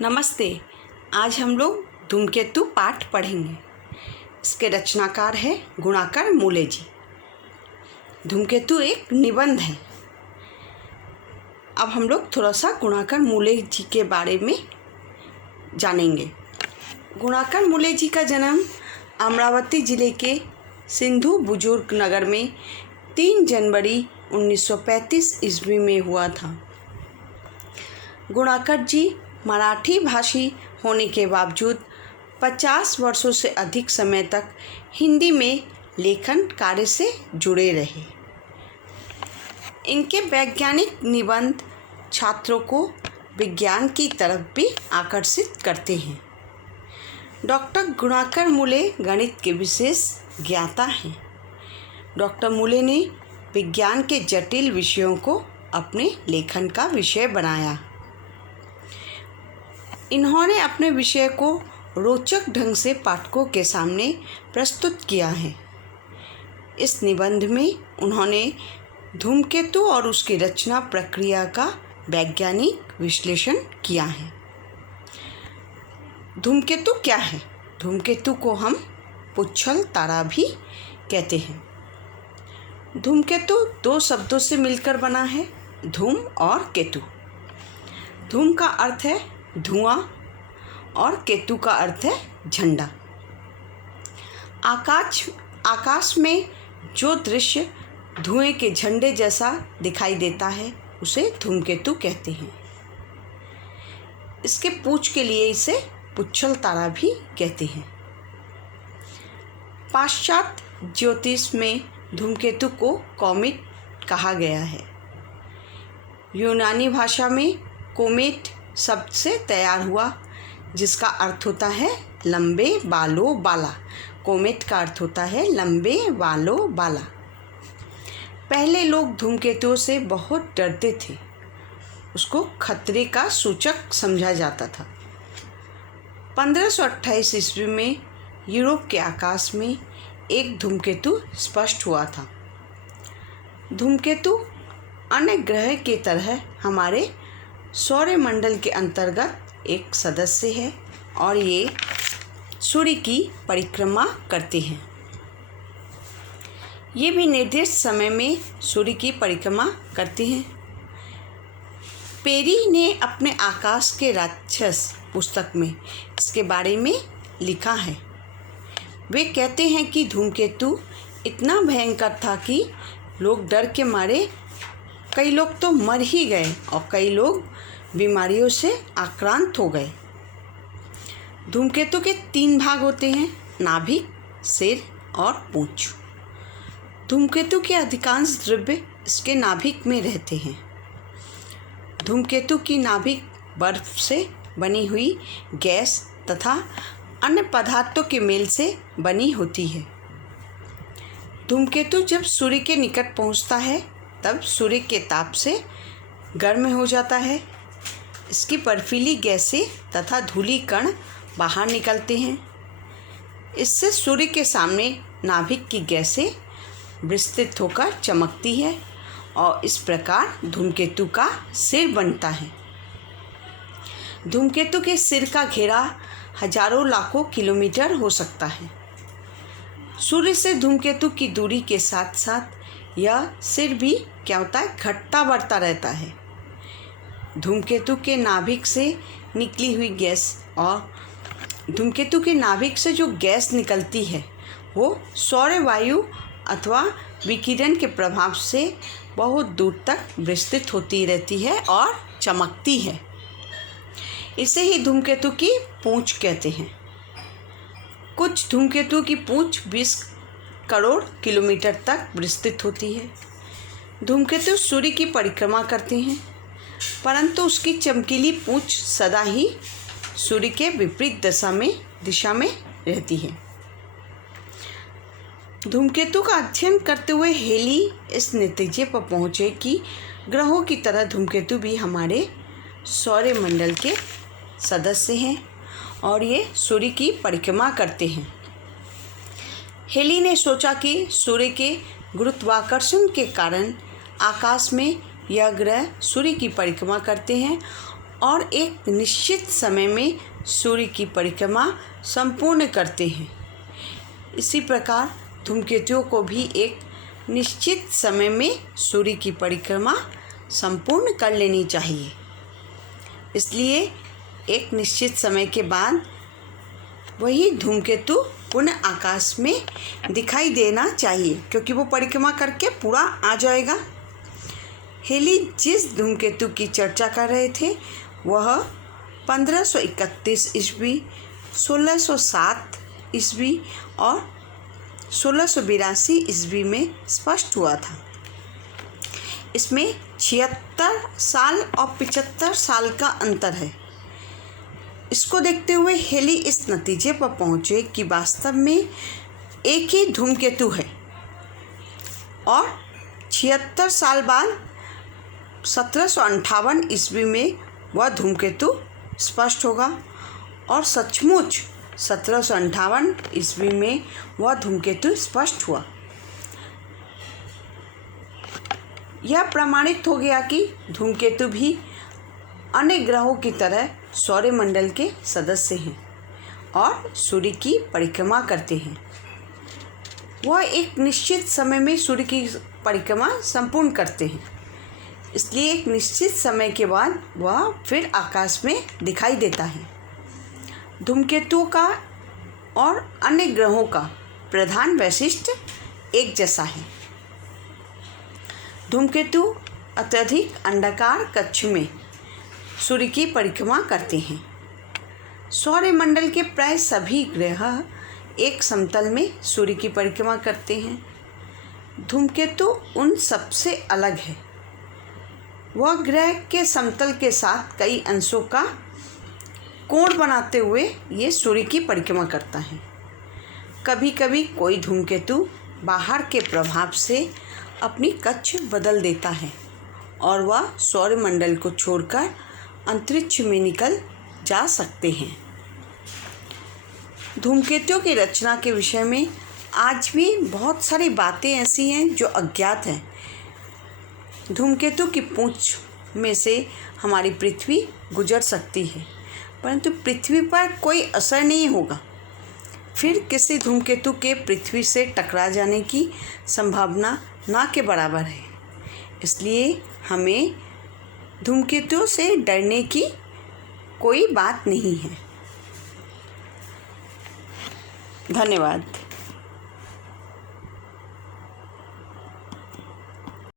नमस्ते। आज हम लोग धूमकेतु पाठ पढ़ेंगे। इसके रचनाकार है गुणाकर मूले जी। धूमकेतु एक निबंध है। अब हम लोग थोड़ा सा गुणाकर मूले जी के बारे में जानेंगे। गुणाकर मूले जी का जन्म अमरावती ज़िले के सिंधु बुजुर्ग नगर में 3 जनवरी 1935 ईस्वी में हुआ था। गुणाकर जी मराठी भाषी होने के बावजूद 50 वर्षों से अधिक समय तक हिंदी में लेखन कार्य से जुड़े रहे। इनके वैज्ञानिक निबंध छात्रों को विज्ञान की तरफ भी आकर्षित करते हैं। डॉक्टर गुणाकर मूले गणित के विशेष ज्ञाता हैं। डॉक्टर मूले ने विज्ञान के जटिल विषयों को अपने लेखन का विषय बनाया। इन्होंने अपने विषय को रोचक ढंग से पाठकों के सामने प्रस्तुत किया है। इस निबंध में उन्होंने धूमकेतु और उसकी रचना प्रक्रिया का वैज्ञानिक विश्लेषण किया है। धूमकेतु क्या है? धूमकेतु को हम पुच्छल तारा भी कहते हैं। धूमकेतु 2 शब्दों से मिलकर बना है, धूम और केतु। धूम का अर्थ है धुआं और केतु का अर्थ है झंडा। आकाश में जो दृश्य धुएं के झंडे जैसा दिखाई देता है उसे धूमकेतु कहते हैं। इसके पूंछ के लिए इसे पुच्छल तारा भी कहते हैं। पाश्चात्य ज्योतिष में धूमकेतु को कॉमेट कहा गया है। यूनानी भाषा में कोमेट शब्द से तैयार हुआ, जिसका अर्थ होता है लंबे बालों वाला। कोमेट का अर्थ होता है लंबे बालों वाला। पहले लोग धूमकेतुओं से बहुत डरते थे। उसको खतरे का सूचक समझा जाता था। 1528 ईस्वी में यूरोप के आकाश में एक धूमकेतु स्पष्ट हुआ था। धूमकेतु अन्य ग्रह की तरह हमारे सौरमंडल के अंतर्गत एक सदस्य है और ये सूर्य की परिक्रमा करते हैं। ये भी निर्दिष्ट समय में सूर्य की परिक्रमा करते हैं। पेरी ने अपने आकाश के राक्षस पुस्तक में इसके बारे में लिखा है। वे कहते हैं कि धूमकेतु इतना भयंकर था कि लोग डर के मारे कई लोग तो मर ही गए और कई लोग बीमारियों से आक्रांत हो गए। धूमकेतु के 3 भाग होते हैं, नाभिक, सिर और पूंछ। धूमकेतु के अधिकांश द्रव्य इसके नाभिक में रहते हैं। धूमकेतु की नाभिक बर्फ से बनी हुई गैस तथा अन्य पदार्थों के मेल से बनी होती है। धूमकेतु जब सूर्य के निकट पहुंचता है तब सूर्य के ताप से गर्म हो जाता है। इसकी बर्फीली गैसें तथा धूली कण बाहर निकलते हैं। इससे सूर्य के सामने नाभिक की गैसें विस्तृत होकर चमकती है और इस प्रकार धूमकेतु का सिर बनता है। धूमकेतु के सिर का घेरा हजारों लाखों किलोमीटर हो सकता है। सूर्य से धूमकेतु की दूरी के साथ साथ यह सिर भी क्या होता है, घटता बढ़ता रहता है। धूमकेतु के नाभिक से निकली हुई गैस और धूमकेतु के नाभिक से जो गैस निकलती है वो सौर वायु अथवा विकिरण के प्रभाव से बहुत दूर तक विस्तृत होती रहती है और चमकती है। इसे ही धूमकेतु की पूंछ कहते हैं। कुछ धूमकेतु की पूंछ 20 करोड़ किलोमीटर तक विस्तृत होती है। धूमकेतु सूर्य की परिक्रमा करते हैं, परंतु उसकी चमकीली पूंछ सदा ही सूर्य के विपरीत दिशा में रहती है। धूमकेतु का अध्ययन करते हुए हेली इस नतीजे पर पहुँचे कि ग्रहों की तरह धूमकेतु भी हमारे सौरमंडल के सदस्य हैं और ये सूर्य की परिक्रमा करते हैं। हेली ने सोचा कि सूर्य के गुरुत्वाकर्षण के कारण आकाश में यह ग्रह सूर्य की परिक्रमा करते हैं और एक निश्चित समय में सूर्य की परिक्रमा संपूर्ण करते हैं। इसी प्रकार धूमकेतुओं को भी एक निश्चित समय में सूर्य की परिक्रमा संपूर्ण कर लेनी चाहिए। इसलिए एक निश्चित समय के बाद वही धूमकेतु पुनः आकाश में दिखाई देना चाहिए, क्योंकि वो परिक्रमा करके पूरा आ जाएगा। हेली जिस धूमकेतु की चर्चा कर रहे थे वह 1531 ईस्वी, 1607 ईस्वी और 1682 ईस्वी में स्पष्ट हुआ था। इसमें 76 साल और 75 साल का अंतर है। इसको देखते हुए हेली इस नतीजे पर पहुँचे कि वास्तव में एक ही धूमकेतु है और 76 साल बाद 1758 ईस्वी में वह धूमकेतु स्पष्ट होगा और सचमुच 1758 ईस्वी में वह धूमकेतु स्पष्ट हुआ। यह प्रमाणित हो गया कि धूमकेतु भी अन्य ग्रहों की तरह सौरमंडल के सदस्य हैं और सूर्य की परिक्रमा करते हैं। वह एक निश्चित समय में सूर्य की परिक्रमा संपूर्ण करते हैं, इसलिए एक निश्चित समय के बाद वह फिर आकाश में दिखाई देता है। धूमकेतुओं का और अन्य ग्रहों का प्रधान वैशिष्ट्य एक जैसा है। धूमकेतु अत्यधिक अंडाकार कक्ष में सूर्य की परिक्रमा करते हैं। सौरमंडल के प्राय सभी ग्रह एक समतल में सूर्य की परिक्रमा करते हैं। धूमकेतु उन सबसे अलग है। वह ग्रह के समतल के साथ कई अंशों का कोण बनाते हुए ये सूर्य की परिक्रमा करता है। कभी कभी कोई धूमकेतु बाहर के प्रभाव से अपनी कक्ष बदल देता है और वह सौरमंडल को छोड़कर अंतरिक्ष में निकल जा सकते हैं। धूमकेतुओं की रचना के विषय में आज भी बहुत सारी बातें ऐसी हैं जो अज्ञात हैं। धूमकेतु की पूंछ में से हमारी पृथ्वी गुजर सकती है, परंतु पृथ्वी पर कोई असर नहीं होगा। फिर किसी धूमकेतु के पृथ्वी से टकरा जाने की संभावना ना के बराबर है। इसलिए हमें धूमकेतुओं से डरने की कोई बात नहीं है। धन्यवाद।